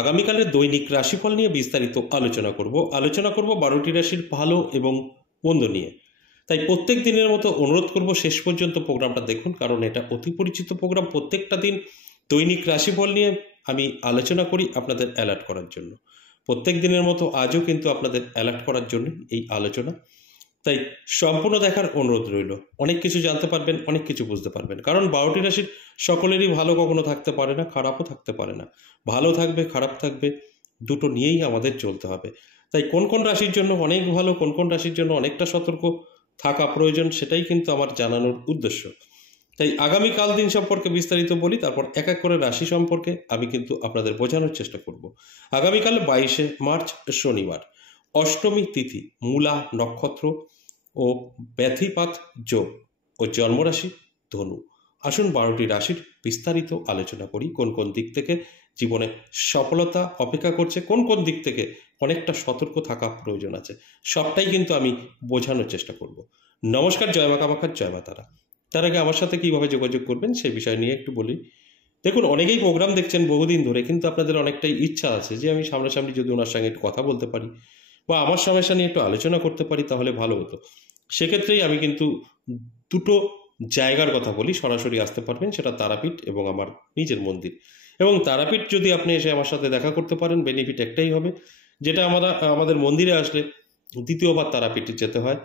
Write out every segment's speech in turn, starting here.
আগামীকালের দৈনিক রাশিফল নিয়ে বিস্তারিত আলোচনা করব 12টি রাশির ভালো এবং মন্দ নিয়ে। তাই প্রত্যেক দিনের মতো অনুরোধ করব শেষ পর্যন্ত প্রোগ্রামটা দেখুন, কারণ এটা অতি পরিচিত প্রোগ্রাম। প্রত্যেকটা দিন দৈনিক রাশিফল নিয়ে আমি আলোচনা করি আপনাদের অ্যালার্ট করার জন্য। প্রত্যেক দিনের মতো আজও কিন্তু আপনাদের অ্যালার্ট করার জন্য এই আলোচনা। তাই সম্পূর্ণ দেখার অনুরোধ রইল। অনেক কিছু জানতে পারবেন, অনেক কিছু বুঝতে পারবেন, কারণ 12টি রাশির সকলেরই ভালো কখনো থাকতে পারে না, খারাপও থাকতে পারে না। ভালো থাকবে, খারাপ থাকবে, দুটো নিয়েই আমাদের চলতে হবে। তাই কোন কোন রাশির জন্য অনেক ভালো, কোন কোন রাশির জন্য অনেকটা সতর্ক থাকা প্রয়োজন, সেটাই কিন্তু আমার জানানোর উদ্দেশ্য। তাই আগামীকাল দিন সম্পর্কে বিস্তারিত বলি, তারপর এক এক করে রাশি সম্পর্কে আমি কিন্তু আপনাদের বোঝানোর চেষ্টা করব। আগামীকাল 22শে মার্চ শনিবার, অষ্টমী তিথি, মূলা নক্ষত্র ও ব্যথিপাত যোগ ও জন্মরাশি ধনু। আসুন 12টি রাশির বিস্তারিত আলোচনা করি। কোন কোন দিক থেকে জীবনে সফলতা অপেক্ষা করছে, কোন কোন দিক থেকে অনেকটা সতর্ক থাকা প্রয়োজন আছে, সবটাই কিন্তু আমি বোঝানোর চেষ্টা করব। নমস্কার, জয় মা কামাখ্যা, জয় মা তারা। তার আগে আমার সাথে কিভাবে যোগাযোগ করবেন সেই বিষয় নিয়ে একটু বলি। দেখুন, অনেকেই প্রোগ্রাম দেখছেন বহুদিন ধরে, কিন্তু আপনাদের অনেকটাই ইচ্ছা আছে যে আমি সামনাসামনি যদি ওনার সঙ্গে একটু কথা বলতে পারি বা আমার সমস্যা নিয়ে একটু আলোচনা করতে পারি তাহলে ভালো হতো। সেক্ষেত্রেই আমি কিন্তু দুটো জায়গার কথা বলি, সরাসরি আসতে পারবেন, সেটা তারাপীঠ এবং আমার নিজের মন্দির। এবং তারাপীঠ যদি আপনি এসে আমার সাথে দেখা করতে পারেন, বেনিফিট একটাই হবে, যেটা আমাদের মন্দিরে আসলে দ্বিতীয়বার তারাপীঠে যেতে হয়।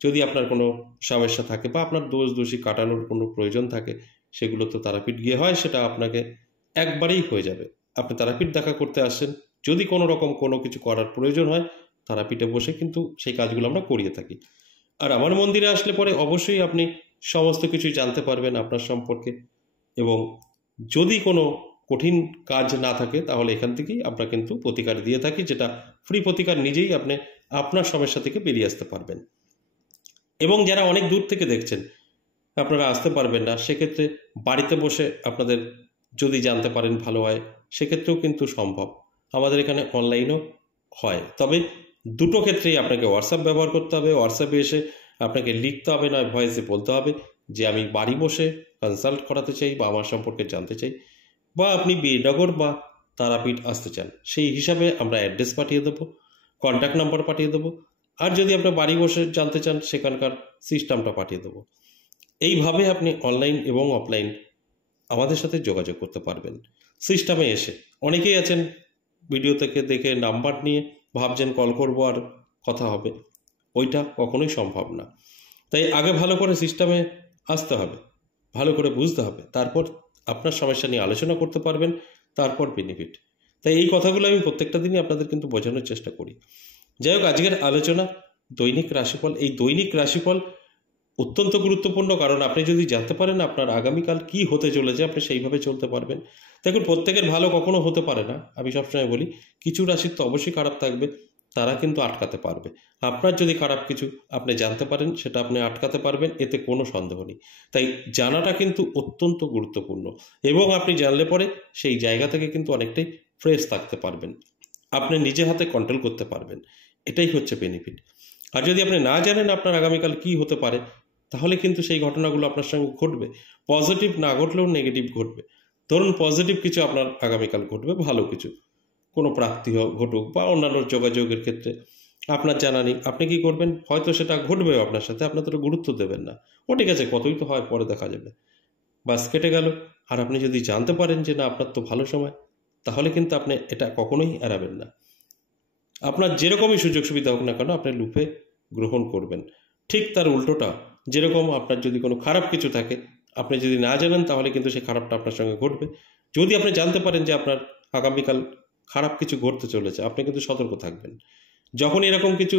যদি আপনার কোনো সমস্যা থাকে বা আপনার দোষী কাটানোর কোনো প্রয়োজন থাকে, সেগুলো তো তারাপীঠ গিয়ে হয়, সেটা আপনাকে একবারেই হয়ে যাবে। আপনি তারাপীঠ দেখা করতে আসছেন, যদি কোনো রকম কোনো কিছু করার প্রয়োজন হয় তারাপীঠে বসে কিন্তু সেই কাজগুলো আমরা করিয়ে থাকি। আর আমার মন্দিরে আসলে পরে অবশ্যই আপনি সমস্ত কিছুই জানতে পারবেন আপনার সম্পর্কে, এবং যদি কোনো কঠিন কাজ না থাকে তাহলে এখান থেকেই আমরা কিন্তু প্রতিকার দিয়ে থাকি, যেটা ফ্রি প্রতিকার, নিজেই আপনি আপনার সমস্যা থেকে বেরিয়ে আসতে পারবেন। এবং যারা অনেক দূর থেকে দেখছেন, আপনারা আসতে পারবেন না, সেক্ষেত্রে বাড়িতে বসে আপনাদের যদি জানতে পারেন ভালো হয়, সেক্ষেত্রেও কিন্তু সম্ভব। আমাদের এখানে অনলাইনও হয়, তবে দুটো ক্ষেত্রেই আপনাকে হোয়াটসঅ্যাপ ব্যবহার করতে হবে। হোয়াটসঅ্যাপে এসে আপনাকে লিখতে হবে, নয় ভয়েসে বলতে হবে যে আমি বাড়ি বসে কনসাল্ট করাতে চাই বা আমার সম্পর্কে জানতে চাই, বা আপনি বিনগর বা তারাপীঠ আসতে চান, সেই হিসাবে আমরা অ্যাড্রেস পাঠিয়ে দেবো, কন্ট্যাক্ট নাম্বার পাঠিয়ে দেবো। আর যদি আপনি বাড়ি বসে জানতে চান, সেখানকার সিস্টেমটা পাঠিয়ে দেবো। এইভাবে আপনি অনলাইন এবং অফলাইন আমাদের সাথে যোগাযোগ করতে পারবেন সিস্টেমে এসে। অনেকেই আছেন ভিডিও থেকে দেখে নাম্বার নিয়ে ভাবছেন কল করব আর কথা হবে, ওইটা কখনোই সম্ভব না। তাই আগে ভালো করে সিস্টেমে আসতে হবে, ভালো করে বুঝতে হবে, তারপর আপনার সমস্যা নিয়ে আলোচনা করতে পারবেন, তারপর বেনিফিট। তাই এই কথাগুলো আমি প্রত্যেকটা দিনই আপনাদের কিন্তু বোঝানোর চেষ্টা করি। যাই হোক, আজকের আলোচনা দৈনিক রাশিফল। এই দৈনিক রাশিফল অত্যন্ত গুরুত্বপূর্ণ, কারণ আপনি যদি জানতে পারেন আপনার আগামীকাল কি হতে চলেছে, আপনি সেইভাবে চলতে পারবেন। দেখুন, প্রত্যেকের ভালো কখনো হতে পারে না। আমি সবসময় বলি, কিছু রাশির তো অবশ্যই খারাপ থাকবে, তারা কিন্তু আটকাতে পারবে। আপনার যদি খারাপ কিছু আপনি জানতে পারেন, সেটা আপনি আটকাতে পারবেন, এতে কোনো সন্দেহ নেই। তাই জানাটা কিন্তু অত্যন্ত গুরুত্বপূর্ণ, এবং আপনি জানলে পরে সেই জায়গা থেকে কিন্তু অনেকটাই ফ্রেশ থাকতে পারবেন, আপনি নিজে হাতে কন্ট্রোল করতে পারবেন। এটাই হচ্ছে বেনিফিট। আর যদি আপনি না জানেন আপনার আগামীকাল কি হতে পারে, তাহলে কিন্তু সেই ঘটনাগুলো আপনার সঙ্গে ঘটবে। পজিটিভ না ঘটলেও নেগেটিভ ঘটবে। ধরুন, পজিটিভ কিছু আপনার আগামীকাল ঘটবে, ভালো কিছু, কোনো প্রাপ্তি ঘটুক বা অন্যান্য যোগাযোগের ক্ষেত্রে আপনার জানা নেই, আপনি কি করবেন, হয়তো সেটা ঘটবে আপনার সাথে, আপনার তো গুরুত্ব দেবেন না, ও ঠিক আছে, কতই তো হয়, পরে দেখা যাবে, বাস কেটে গেল। আর আপনি যদি জানতে পারেন যে না, আপনার তো ভালো সময়, তাহলে কিন্তু আপনি এটা কখনোই এড়াবেন না। আপনার যেরকমই সুযোগ সুবিধা হোক না কেন, আপনি লুপে গ্রহণ করবেন। ঠিক তার উল্টোটা, যেরকম আপনার যদি কোনো খারাপ কিছু থাকে, আপনি যদি না জানেন, তাহলে কিন্তু সেই খারাপটা আপনার সঙ্গে ঘটবে। যদি আপনি জানতে পারেন যে আপনার আগামীকাল খারাপ কিছু ঘটতে চলেছে, আপনি কিন্তু সতর্ক থাকবেন। যখন এরকম কিছু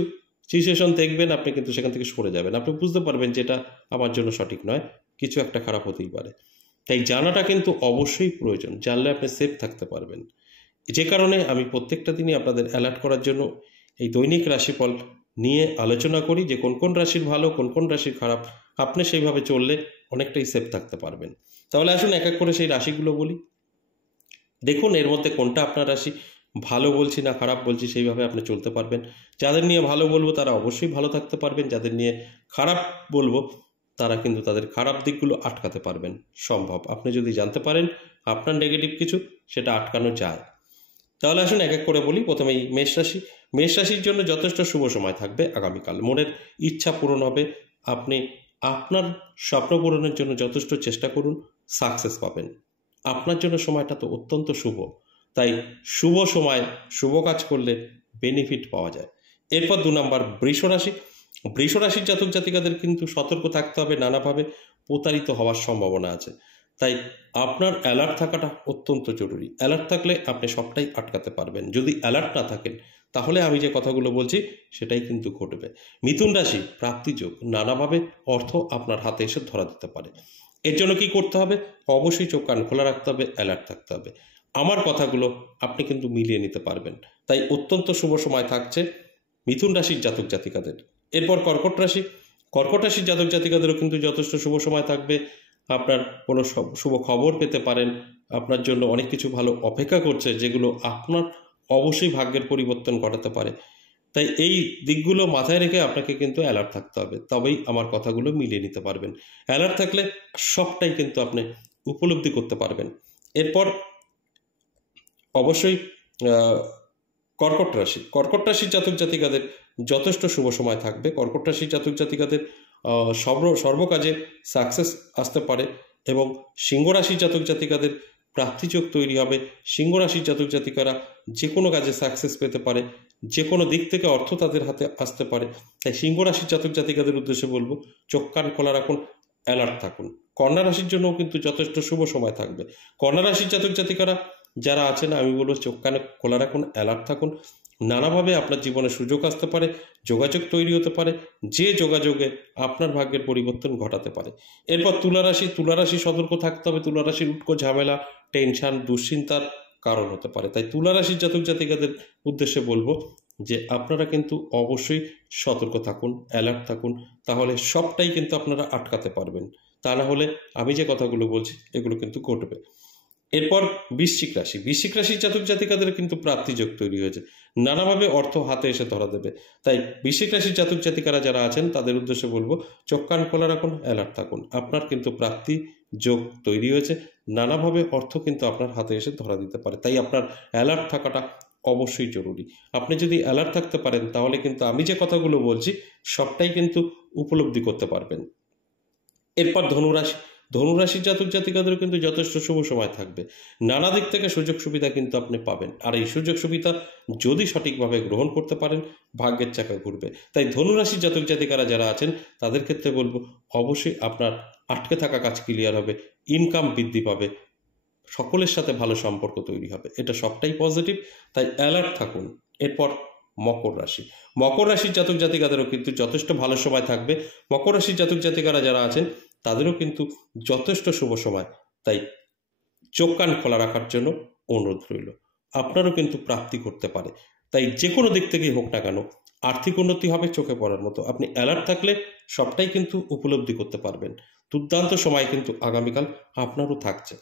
সিচুয়েশন দেখবেন, আপনি কিন্তু সেখান থেকে সরে যাবেন। আপনি বুঝতে পারবেন যে এটা আমার জন্য সঠিক নয়, কিছু একটা খারাপ হতেই পারে। তাই জানাটা কিন্তু অবশ্যই প্রয়োজন, জানলে আপনি সেফ থাকতে পারবেন। যে কারণে আমি প্রত্যেকটা দিনই আপনাদের অ্যালার্ট করার জন্য এই দৈনিক রাশিফল নিয়ে আলোচনা করি, যে কোন কোন রাশির ভালো, কোন কোন রাশির খারাপ। আপনি সেইভাবে চললে অনেকটাই সেফ থাকতে পারবেন। তাহলে আসুন এক এক করে সেই রাশিগুলো বলি। দেখুন, এর মধ্যে কোনটা আপনার রাশি ভালো বলছি না খারাপ বলছি, সেইভাবে আপনি চলতে পারবেন। যাদের নিয়ে ভালো বলবো তারা অবশ্যই ভালো থাকতে পারবেন, যাদের নিয়ে খারাপ বলবো তারা কিন্তু তাদের খারাপ দিকগুলো আটকাতে পারবেন। সম্ভব, আপনি যদি জানতে পারেন আপনার নেগেটিভ কিছু, সেটা আটকানো যায়। তাহলে আসুন এক এক করে বলি। প্রথমেই মেষ রাশি। মেষ রাশির জন্য যথেষ্ট শুভ সময় থাকবে আগামীকাল। মনের ইচ্ছা পূরণ হবে। আপনি আপনার স্বপ্ন পূরণের জন্য যথেষ্ট চেষ্টা করুন, সাকসেস পাবেন। আপনার জন্য সময়টা তো অত্যন্ত শুভ, তাই শুভ সময় শুভ কাজ করলে বেনিফিট পাওয়া যায়। এরপর 2 নম্বর বৃষ রাশি। বৃষ রাশির জাতক জাতিকাদের কিন্তু সতর্ক থাকতে হবে, নানাভাবে প্রতারিত হওয়ার সম্ভাবনা আছে। তাই আপনার অ্যালার্ট থাকাটা অত্যন্ত জরুরি। অ্যালার্ট থাকলে আপনি সবটাই আটকাতে পারবেন। যদি অ্যালার্ট না থাকেন তাহলে আমি যে কথাগুলো বলছি সেটাই কিন্তু ঘটবে। মিথুন রাশি, প্রাপ্তিযোগ, নানাভাবে অর্থ আপনার হাতে এসে ধরা দিতে পারে। এর জন্য কি করতে হবে? অবশ্যই চোখ কান খোলা রাখতে হবে, অ্যালার্ট থাকতে হবে। আমার কথাগুলো আপনি কিন্তু মিলিয়ে নিতে পারবেন। তাই অত্যন্ত শুভ সময় থাকছে মিথুন রাশির জাতক জাতিকাদের। এরপর কর্কট রাশি। কর্কট রাশির জাতক জাতিকাদেরও কিন্তু যথেষ্ট শুভ সময় থাকবে। আপনার কোনো শুভ খবর পেতে পারেন। আপনার জন্য অনেক কিছু ভালো অপেক্ষা করছে, যেগুলো আপনার অবশ্যই ভাগ্যের পরিবর্তন ঘটাতে পারে। তাই এই দিকগুলো মাথায় রেখে আপনাকে কিন্তু অ্যালার্ট থাকতে হবে, তবেই আমার কথাগুলো মিলিয়ে নিতে পারবেন। অ্যালার্ট থাকলে সবটাই কিন্তু আপনি উপলব্ধি করতে পারবেন। এরপর অবশ্যই কর্কট রাশি। কর্কট রাশির জাতক জাতিকাদের যথেষ্ট শুভ সময় থাকবে। কর্কট রাশির জাতক জাতিকাদের সর্বকাজে সাকসেস আসতে পারে এবং সিংহ রাশির জাতক জাতিকাদের প্রাপ্তিযোগ তৈরি হবে। সিংহ রাশির জাতক জাতিকারা যে কোনো কাজে সাকসেস পেতে পারে, যে কোনো দিক থেকে অর্থ তাদের হাতে আসতে পারে। তাই সিংহ রাশির জাতক জাতিকাদের উদ্দেশ্যে বলবো, চোখ কান খোলা রাখুন, অ্যালার্ট থাকুন। কন্যা রাশির জন্যও কিন্তু যথেষ্ট শুভ সময় থাকবে। কন্যা রাশির জাতক জাতিকারা যারা আছেন, আমি বলবো চোখ কানে খোলা রাখুন, অ্যালার্ট থাকুন। নানাভাবে আপনার জীবনে সুযোগ আসতে পারে, যোগাযোগ তৈরি হতে পারে, যে যোগাযোগে আপনার ভাগ্যের পরিবর্তন ঘটাতে পারে। এরপর তুলা রাশি। তুলা রাশি সতর্ক থাকতে হবে। তুলা রাশির উটকো ঝামেলা, টেনশন, দুশ্চিন্তার কারণ হতে পারে। তাই তুলা রাশির জাতক জাতিকাদের উদ্দেশ্যে বলবো যে আপনারা কিন্তু অবশ্যই সতর্ক থাকুন, অ্যালার্ট থাকুন, তাহলে সবটাই কিন্তু আপনারা আটকাতে পারবেন। তা না হলে আমি যে কথাগুলো বলছি এগুলো কিন্তু ঘটবে। এরপর বৃশ্চিক রাশি। বৃশ্চিক রাশির জাতক জাতিকাদের কিন্তু প্রাপ্তিযোগ তৈরি হয়েছে, নানাভাবে অর্থ হাতে এসে ধরা দেবে। তাই বৃশ্চিক রাশির জাতক জাতিকারা যারা আছেন তাদের উদ্দেশ্যে বলবো, চোখ কান খোলা রাখুন, অ্যালার্ট থাকুন। আপনার কিন্তু প্রাপ্তি যোগ তৈরি হয়েছে, নানাভাবে অর্থ কিন্তু আপনার হাতে এসে ধরা দিতে পারে। তাই আপনার অ্যালার্ট থাকাটা অবশ্যই জরুরি। আপনি যদি অ্যালার্ট থাকতে পারেন তাহলে কিন্তু আমি যে কথাগুলো বলছি সবটাই কিন্তু উপলব্ধি করতে পারবেন। এরপর ধনুরাশি। ধনুরাশির জাতক জাতিকাদেরও কিন্তু যথেষ্ট শুভ সময় থাকবে। নানা দিক থেকে সুযোগ সুবিধা কিন্তু আপনি পাবেন, আর এই সুযোগ সুবিধা যদি সঠিকভাবে গ্রহণ করতে পারেন ভাগ্যের চাকা ঘুরবে। তাই ধনুরাশির জাতক জাতিকারা যারা আছেন তাদের ক্ষেত্রে বলবো, অবশ্যই আপনার আটকে থাকা কাজ ক্লিয়ার হবে, ইনকাম বৃদ্ধি পাবে, সকলের সাথে ভালো সম্পর্ক তৈরি হবে, এটা সবটাই পজিটিভ। তাই অ্যালার্ট থাকুন। এরপর মকর রাশি। মকর রাশির জাতক জাতিকাদেরও কিন্তু যথেষ্ট ভালো সময় থাকবে। মকর রাশির জাতক জাতিকারা যারা আছেন তাদেরও কিন্তু যথেষ্ট শুভ সময়। তাই চোখ কান খোলা রাখার জন্য অনুরোধ রইল। আপনারও কিন্তু প্রাপ্তি করতে পারে। তাই যে কোনো দিক থেকেই হোক না কেন আর্থিক উন্নতি হবে চোখে পড়ার মতো। আপনি অ্যালার্ট থাকলে সবটাই কিন্তু উপলব্ধি করতে পারবেন। দুর্দান্ত সময় কিন্তু আগামীকাল আপনারও থাকছে।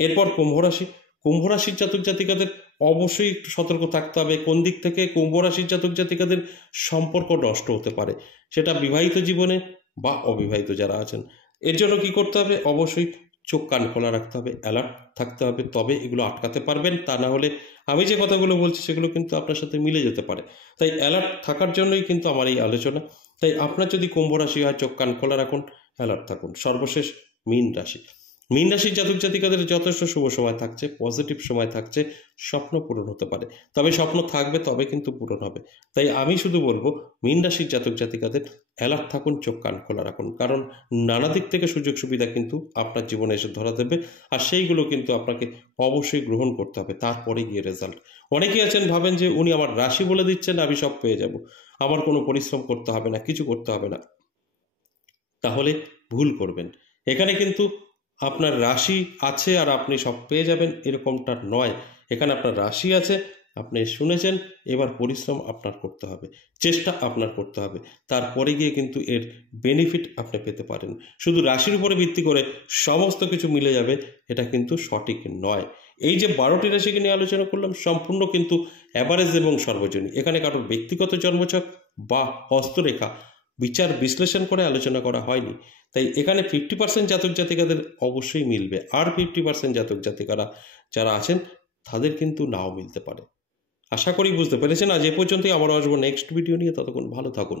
এরপর কুম্ভ রাশি। কুম্ভ রাশির জাতক জাতিকাদের অবশ্যই একটু সতর্ক থাকতে হবে। কোন দিক থেকে? কুম্ভ রাশির জাতক জাতিকাদের সম্পর্ক নষ্ট হতে পারে, সেটা বিবাহিত জীবনে বা অবিবাহিত যারা আছেন। এর জন্য কি করতে হবে? অবশ্যই চোখ কান খোলা রাখতে হবে, অ্যালার্ট থাকতে হবে, তবে এগুলো আটকাতে পারবেন। তা না হলে আমি যে কথাগুলো বলছি সেগুলো কিন্তু আপনার সাথে মিলে যেতে পারে। তাই অ্যালার্ট থাকার জন্যই কিন্তু আমার এই আলোচনা। তাই আপনার যদি কুম্ভ রাশি হয়, চোখ কান খোলা রাখুন, অ্যালার্ট থাকুন। সর্বশেষ মীন রাশি। মীন রাশির জাতক জাতিকাদের যথেষ্ট শুভ সময় থাকছে, পজিটিভ সময় থাকছে, স্বপ্ন পূরণ হতে পারে। তবে স্বপ্ন থাকবে, তবে কিন্তু পূরণ হবে। তাই আমি শুধু বলবো, মীন রাশির জাতক জাতিকাদের অ্যালার্ট থাকুন, চোখ কান খোলা রাখুন, কারণ নানা দিক থেকে সুযোগ সুবিধা কিন্তু আপনার জীবনে এসে ধরা দেবে, আর সেইগুলো কিন্তু আপনাকে অবশ্যই গ্রহণ করতে হবে, তারপরে গিয়ে রেজাল্ট। অনেকেই আছেন ভাবেন যে উনি আমার রাশি বলে দিচ্ছেন, আমি সব পেয়ে যাব, আমার কোনো পরিশ্রম করতে হবে না, কিছু করতে হবে না। তাহলে ভুল করবেন। এখানে কিন্তু আপনার রাশি আছে আর আপনি সব পেয়ে যাবেন এরকমটা নয়। এখানে আপনার রাশি আছে, আপনি শুনেছেন, এবার পরিশ্রম আপনার করতে হবে, চেষ্টা আপনার করতে হবে, তারপরে গিয়ে কিন্তু এর বেনিফিট আপনি পেতে পারেন। শুধু রাশির উপরে ভিত্তি করে সমস্ত কিছু মিলে যাবে, এটা কিন্তু সঠিক নয়। এই যে 12টি রাশিকে নিয়ে আলোচনা করলাম, সম্পূর্ণ কিন্তু অ্যাভারেজ এবং সর্বজনীন। এখানে কারোর ব্যক্তিগত জন্মছক বা হস্তরেখা বিচার বিশ্লেষণ করে আলোচনা করা হয়নি। তাই এখানে 50% জাতক জাতিকাদের অবশ্যই মিলবে, আর 50% জাতক জাতিকারা যারা আছেন তাদের কিন্তু নাও মিলতে পারে। আশা করি বুঝতে পেরেছেন। আজ এ পর্যন্তই, আবারও আসবো নেক্সট ভিডিও নিয়ে। ততক্ষণ ভালো থাকুন।